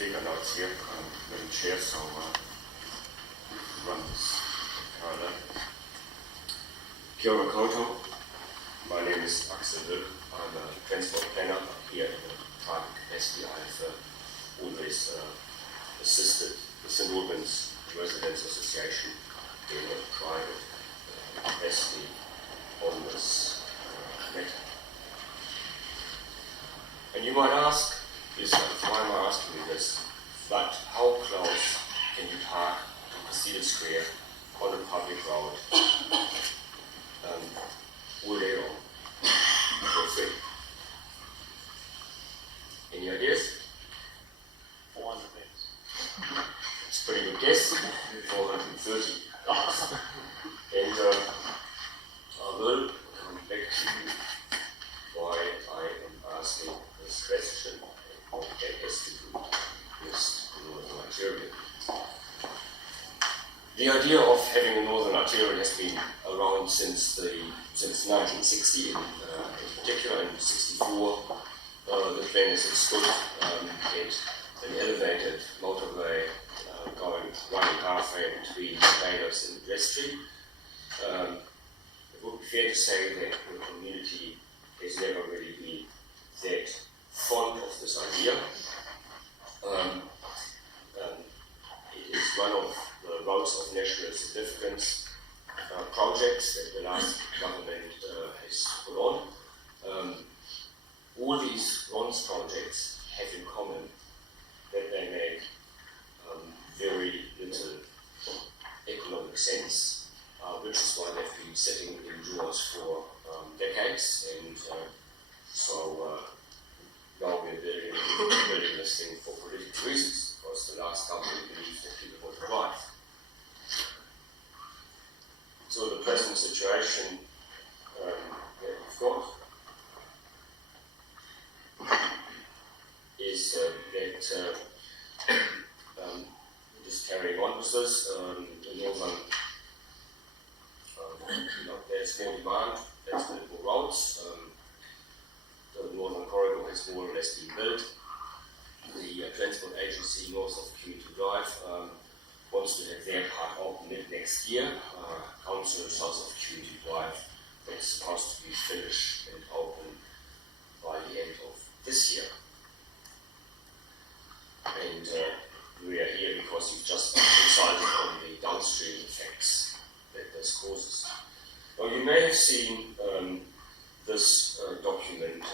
speaker notes here. I'm going to share, so run this parallel. Kia ora koutou. My name is Axel Wilke. I'm a transport planner here in the private capacity. I've always assisted the St Albans Residents Association in a private capacity on this matter. And you might ask yourself, why am I asking you this? But how close can you park to Castile Square on a public road all day long for free? Any ideas? 400 meters. It's a pretty good guess. 430. And I will come back to you why I am asking this question and what that has to do with the Northern Arterial. The idea of having a Northern Arterial has been around since 1960, in particular in '64. The plan is stood at an elevated motorway running halfway between Baylors and Vestry. It would be fair to say that the community has never really been that fond of this idea. It is one of the roads of national significance projects that the last government has put on. All these RONS projects have in common that they make very little economic sense, which is why they've been sitting indoors for decades, and so now we're building this thing for political reasons, because the last government believed that people would drive. So the present situation that we've got is that just carrying on with this, the northern, there's more demand, there's more roads, the northern corridor has more or less been built. The transport agency north of Q2 Drive wants to have their part open mid next year. Council south of Q2 Drive that's supposed to be finished and open by the end of this year. And we are here because you've just consulted on the downstream effects that this causes. Now you may have seen this document,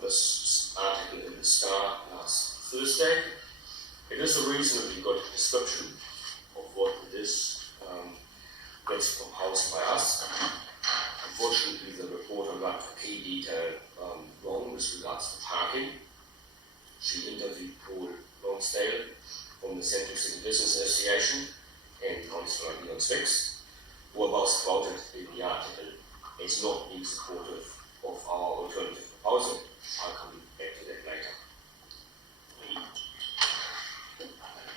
this article in the SARA last Thursday. It is a reasonably good description of what it is that's proposed by us. Unfortunately, the reporter got a key detail wrong with regards to parking. She interviewed Paul Longsdale from the Centric Business Association and Councillor Leon Swix, who are both quoted in the article as not being supportive of our alternative proposal. I'll come back to that later.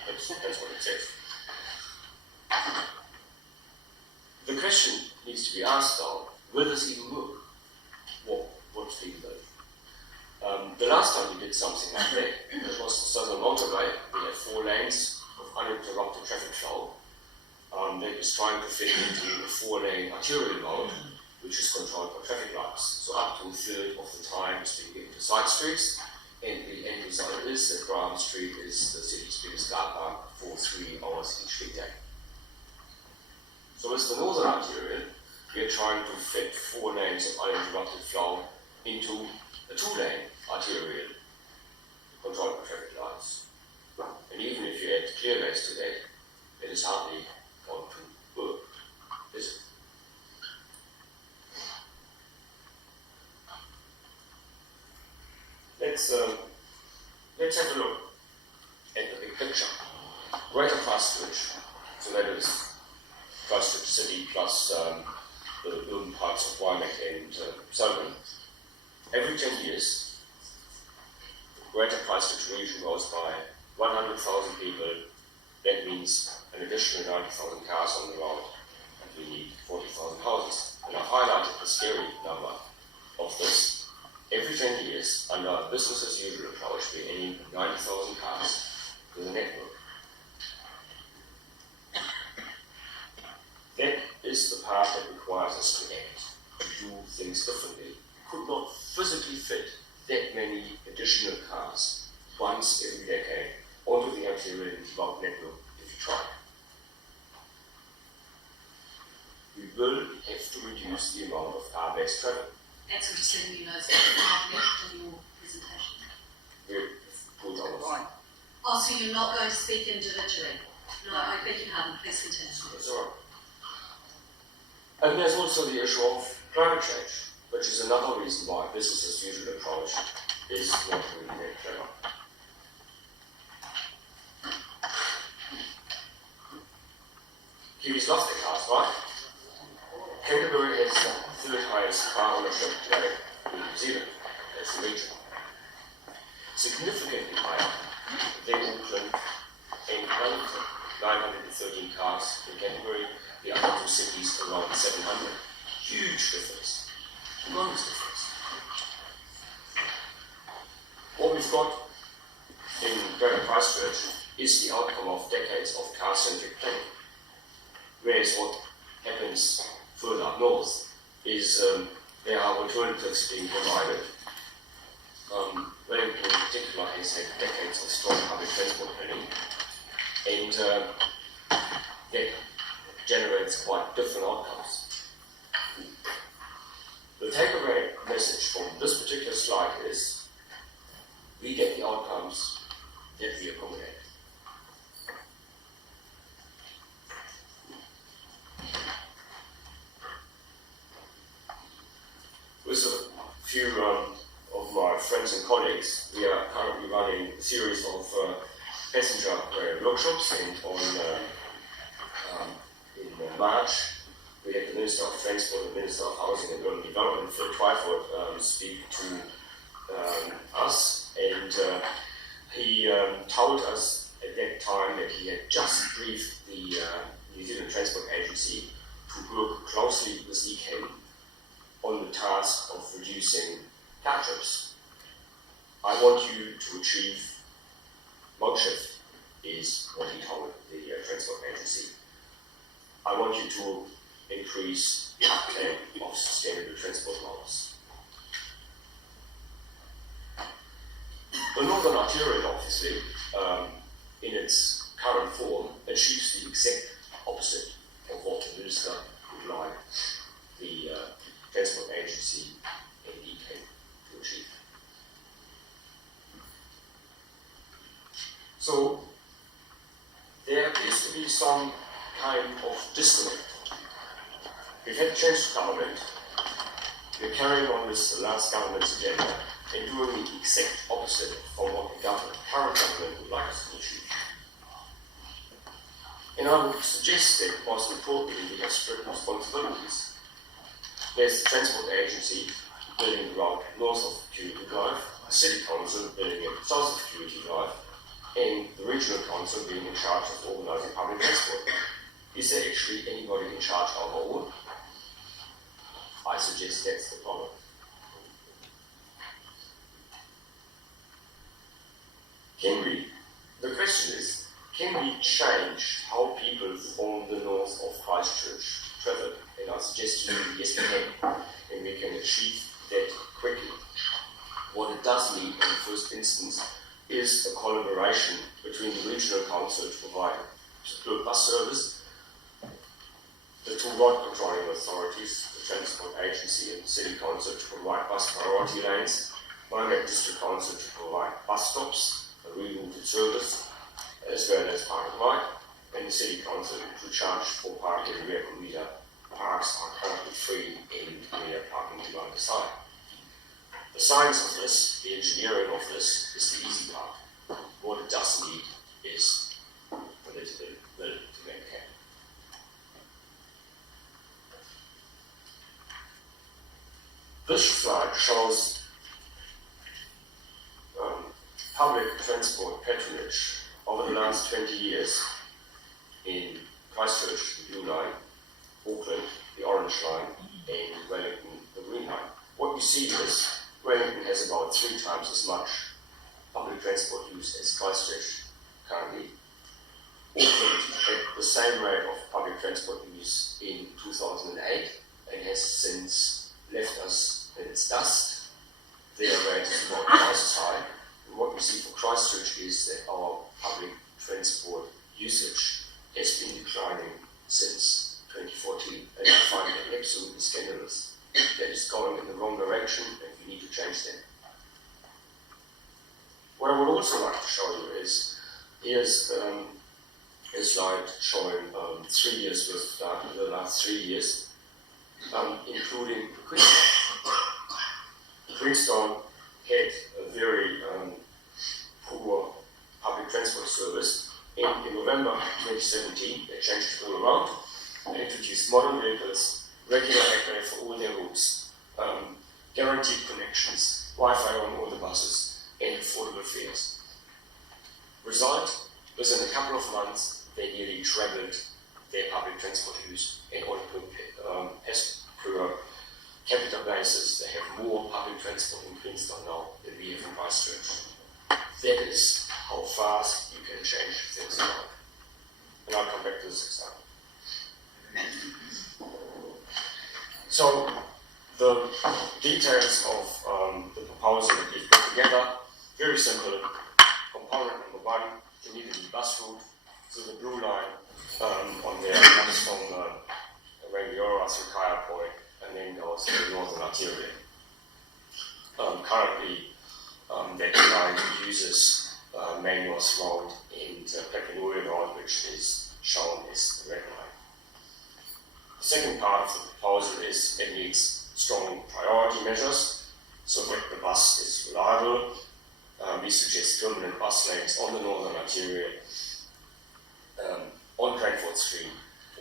That's what it says. The question needs to be asked though, will this even work? What's being built? The last time we did something like that, it was the Southern Motorway. We had 4 lanes of uninterrupted traffic flow that is trying to fit into a 4-lane arterial road, which is controlled by traffic lights. So up to a third of the time is being given to side streets, and the end result is that Graham Street is the city's biggest car park for 3 hours each weekday. So with the Northern Arterial, we are trying to fit 4 lanes of uninterrupted flow into a 2-lane arterial controlled by traffic lights. And even if you add clearways to that, it is hardly going to work, is it? Let's have a look at the big picture. Greater Christchurch, so that is Christchurch City plus the urban parts of Waimak and Selborne. Every 10 years, the Greater Christchurch region grows by 100,000 people. That means an additional 90,000 cars on the road, and we need 40,000 houses. And I've highlighted the scary number of this. Every 10 years, under a business as usual approach, we aim 90,000 cars once every decade onto the arterial network if you try. We will have to reduce the amount of car-based travel. Axel, just letting you know, it's 5 left in your presentation. Good hours. Fine. Oh, so you're not going to speak individually? No, I beg your pardon. Please continue. That's all right. And there's also the issue of climate change, which is another reason why business as usual approach is not really very clever. Kiwis love their cars, right? Canterbury has the third highest car ownership rate in New Zealand as a region. Significantly higher than Auckland and Wellington. 913 cars in Canterbury, the other two cities around 700. Huge difference. Enormous difference. What we've got in Greater Christchurch is the outcome of decades of car-centric planning. Whereas what happens further up north is there are alternatives being provided. Wellington in particular has had decades of strong public transport planning, and that generates quite different outcomes. The takeaway message from this particular slide is we get the outcomes that we accommodate. With a few of my friends and colleagues, we are currently running a series of passenger rail workshops, and in March we had the Minister of Transport and Minister of Housing and Urban Development, Phil Twyford, speak to us, and he told us at that time that he had just briefed the New Zealand Transport Agency to work closely with ECAM on the task of reducing car trips. I want you to achieve mode shift, is what he told the Transport Agency. I want you to increase the uptake of sustainable transport modes. The Northern Arterial, obviously, in its current form, achieves the exact opposite of what the Minister would like the Transport Agency and ECAM to achieve. So there appears to be some kind of disconnect. We've had a change of government. We're carrying on with the last government's agenda and doing the exact opposite from what the current government would like us to achieve. And I would suggest that most importantly we have split responsibilities. There's the Transport Agency building the road north of Purity Drive, the City Council building it south of Purity Drive, and the Regional Council being in charge of organising public transport. Is there actually anybody in charge of our own? I suggest that's the problem. The question is, can we change how people from the north of Christchurch travel? And I suggest to you, yes we can, and we can achieve that quickly. What it does need in the first instance is a collaboration between the Regional Council to provide secure bus service, the two road controlling authorities, the Transport Agency and the City Council to provide bus priority lanes, Waimak District Council to provide bus stops, a rerouted service, as well as parking right, and the City Council to charge for parking where commuter parks are currently free and rear parking along the side. The science of this, the engineering of this, is the easy part. What it does need is political will to make it happen. This slide shows public transport patronage over the last 20 years in Christchurch, the blue line, Auckland, the orange line, and Wellington, the green line. What you see is Wellington has about 3 times as much public transport use as Christchurch currently. Auckland had the same rate of public transport use in 2008 and has since left us in its dust. Their rate is about twice as high. what we see for Christchurch is that our public transport usage has been declining since 2014, and I find that absolutely scandalous. That is going in the wrong direction, and we need to change that. What I would also like to show you is, here's a slide showing 3 years worth of data, the last 3 years, including Queenstown. Queenstown had a very poor public transport service. In November 2017, they changed it all around and introduced modern vehicles, regular headway for all their routes, guaranteed connections, Wi-Fi on all the buses, and affordable fares. Result, within a couple of months, they nearly trebled their public transport use, and on per capita basis, they have more public transport in Queenstown now than we have in Christchurch. That is how fast you can change things around. And I'll come back to this example. So, the details of the proposal that we've put together, very simple. Component number one, you need a new bus route. So the blue line on there comes from Rangiora through Kaya Point and then goes to the Northern Arterial. Currently, that line uses Main North Road and Pakenui Road, which is shown as the red line. The second part of the proposal is it needs strong priority measures so that the bus is reliable. We suggest permanent bus lanes on the Northern Arterial, on Cranford Street,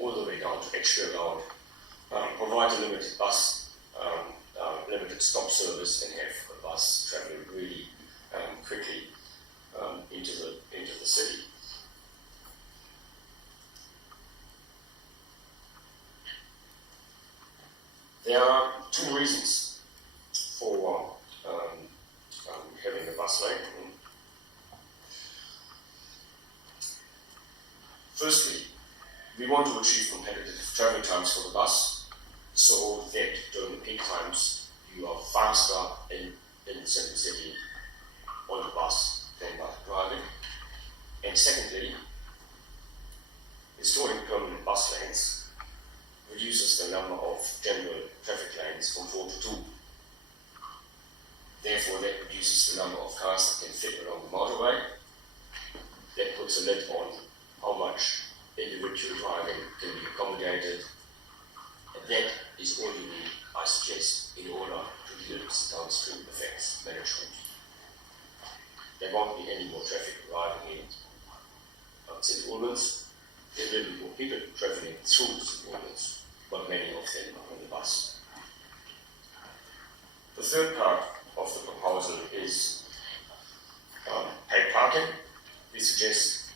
all the way down to Axel Wilke, provide a limited bus, limited stop service, and have a bus traveling really quickly into the city. There are two reasons for having a bus lane. Firstly, we want to achieve competitive travel times for the bus so that during the peak times you are faster in the central city on the bus than by driving. And secondly, installing permanent bus lanes reduces the number of general traffic lanes from 4 to 2. Therefore, that reduces the number of cars that can fit along the motorway. That puts a lid on how much individual driving can be accommodated. And that is all you need, I suggest, in order to deal with the downstream effects management. There won't be any more traffic arriving in St Albans. There will be more people travelling through St Albans, but many of them are on the bus. The third part of the proposal is paid parking. We suggest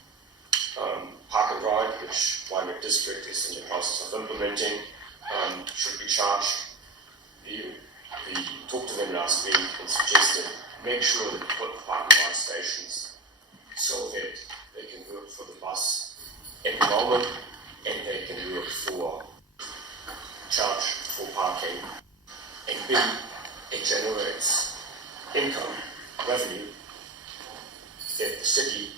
park and ride, which Waimea District is in the process of implementing, should be charged. We talked to them last week and suggested make sure that you put park and ride stations so that they can work for the bus at the moment and they can work for charge for parking, and B, it generates income, revenue that the city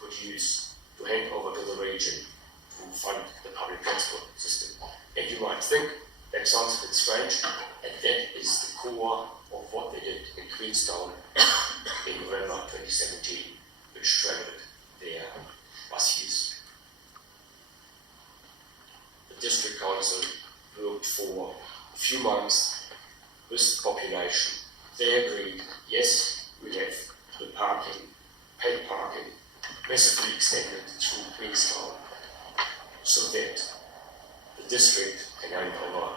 could use to hand over to the region to fund the public transport system. And you might think that sounds a bit strange, and that is the core of what they did in Queenstown in November 2017, which trebled their bus use. The district council worked for a few months with the population. They agreed, yes, we have the parking, paid parking, massively extended through Queenstown so that the district can hand over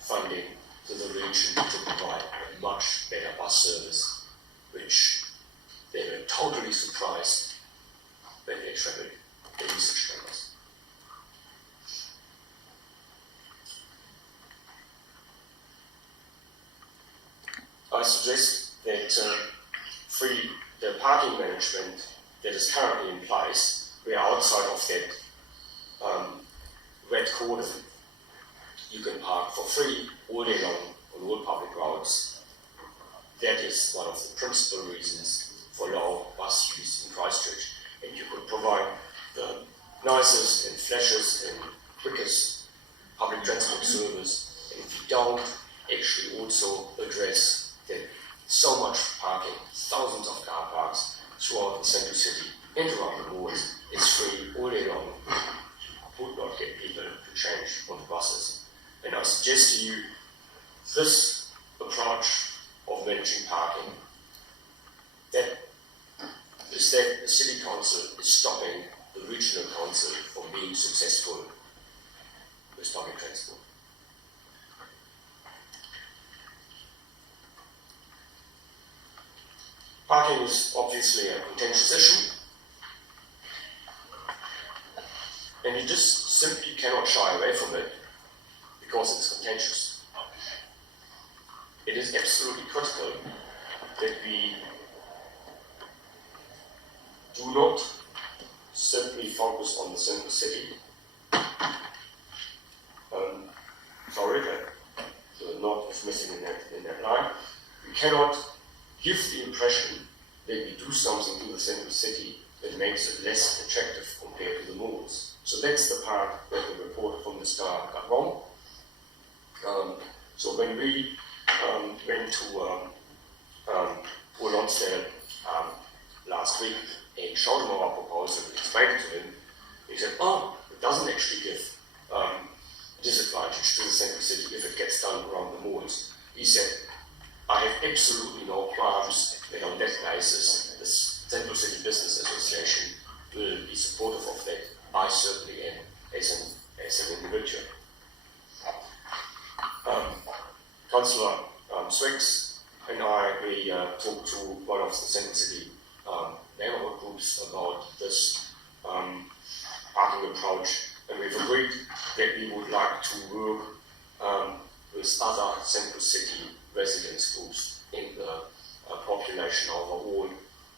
funding to the region to provide a much better bus service, which they were totally surprised when they trebled the usage numbers. I suggest that the parking management that is currently in place, we are outside of that red cordon. You can park for free all day long on all public roads. That is one of the principal reasons for low bus use in Christchurch. And you could provide the nicest and flashiest and quickest public transport service, and if you don't actually also address that so much parking, thousands of car parks throughout the central city and around the malls, it's free all day long, would not get people to change on the buses. And I suggest to you this approach of managing parking, that is that the city council is stopping the regional council from being successful with public transport. Parking is obviously a contentious issue, and you just simply cannot shy away from it because it's contentious. It is absolutely critical that we do not simply focus on the central city. Sorry, the knot is missing in that line. We cannot give the impression that we do something to the central city that makes it less attractive compared to the malls. So that's the part that the report from the SARA got wrong. So when we went to Paul Lonsdale last week and showed him our proposal and explained it to him, he said, oh, it doesn't actually give disadvantage to the central city if it gets done around the malls. He said, I have absolutely no qualms that on that basis the Central City Business Association will be supportive of that. I certainly am as an individual. Councillor Swiggs and I, we talked to one of the Central City neighbourhood groups about this parking approach, and we've agreed that we would like to work with other Central City residents groups in the population overall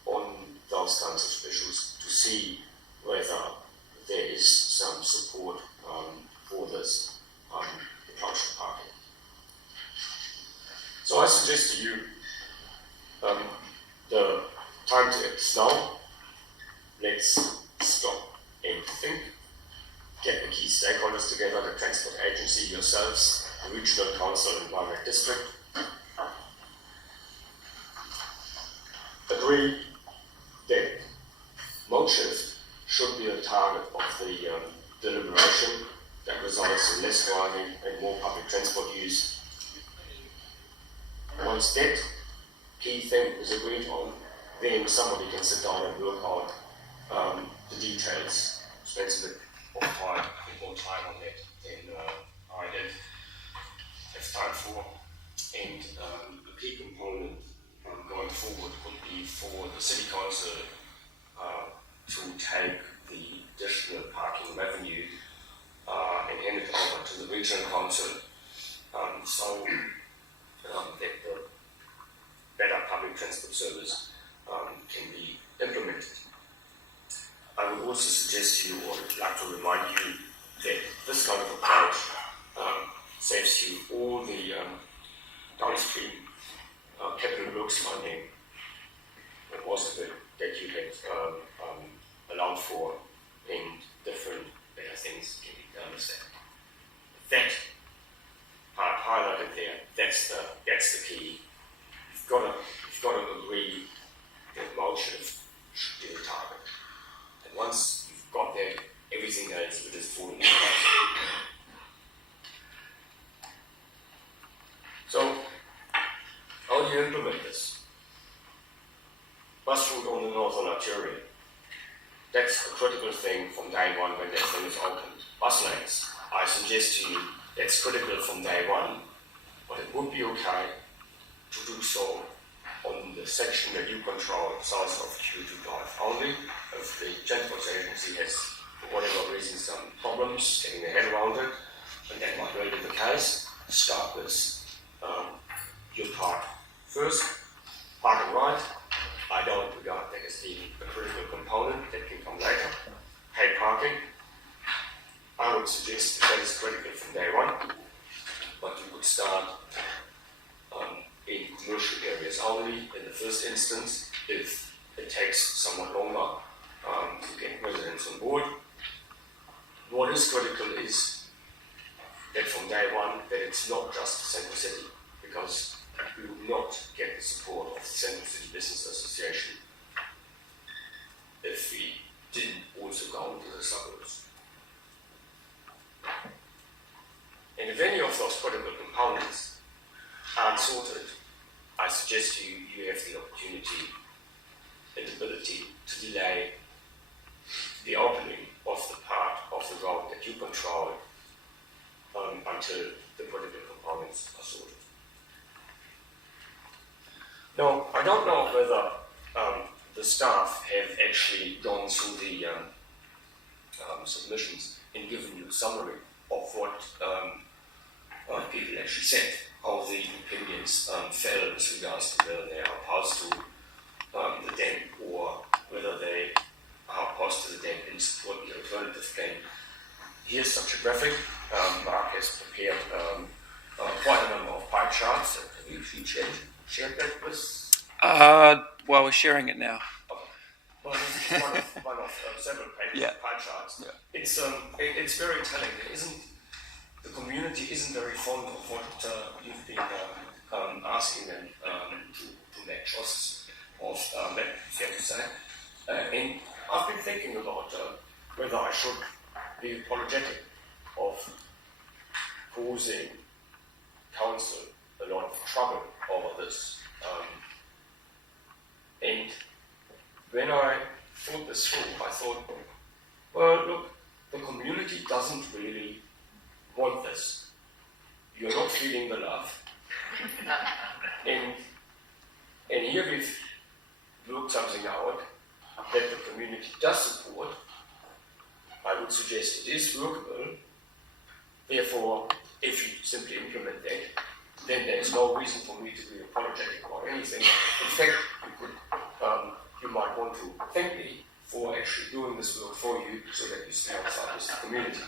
on those kinds of issues to see whether there is some support for this approach to parking. So I suggest to you the time to act is now. Let's stop and think. Get the key stakeholders together, the transport agency, yourselves, the regional council and Waimak district. Agree that mode shift should be a target of the deliberation that results in less driving and more public transport use. Once that key thing is agreed on, then somebody can sit down and work out the details. Spend a bit more time on that than I did have time for. And a key component going forward would be for the City Council to take the additional parking revenue and hand it over to the Regional Council so that the better public transport service can be implemented. I would also suggest to you, or would like to remind you, that this kind of approach saves you all the downstream capital works funding, or most of it, that you had allowed for, and different better things can be done with that. That part highlighted there, that's the key. You've got to agree that mode shift should be the target. And once you've got that, everything else will just fall into place. So, how do you implement this? Bus route on the Northern Arterial. That's a critical thing from day one when that thing is opened. Bus lanes, I suggest to you, that's critical from day one, but it would be okay to do so on the section that you control south of Q2 Drive only. If the transport agency has, for whatever reason, some problems getting their head around it, and that might well be the case, start with your part first. Park and ride, I don't regard that as being a critical component, that can come later. Paid parking, I would suggest that is critical from day one, but you could start in commercial areas only in the first instance if it takes somewhat longer to get residents on board. What is critical is that from day one, that it's not just Central City, because we would not get the support of the Central City Business Association if we didn't also go into the suburbs. And if any of those critical components aren't sorted, I suggest to you, you have the opportunity and ability to delay the opening of the part of the road that you control until the critical components are sorted. Now, I don't know whether the staff have actually gone through the submissions and given you a summary of what people actually said, how the opinions fell as regards to whether they are opposed to the DEMP or whether they are opposed to the DEMP and support the alternative plan. Here's such a graphic. Mark has prepared quite a number of pie charts. Have you actually shared that with? Well, we're sharing it now. Okay. Well, this is one of several pages of pie charts. Yeah. It's very telling. The community isn't very fond of what you've been asking them to make choices of, that's fair to say. And I've been thinking about whether I should be apologetic of causing council a lot of trouble over this. And when I thought this through, I thought, well, look, the community doesn't really want this. You're not feeling the love. and here we've worked something out that the community does support. I would suggest it is workable. Therefore, if you simply implement that, then there is no reason for me to be apologetic about anything. In fact, you might want to thank me for actually doing this work for you so that you stay outside this community.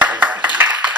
Thank you.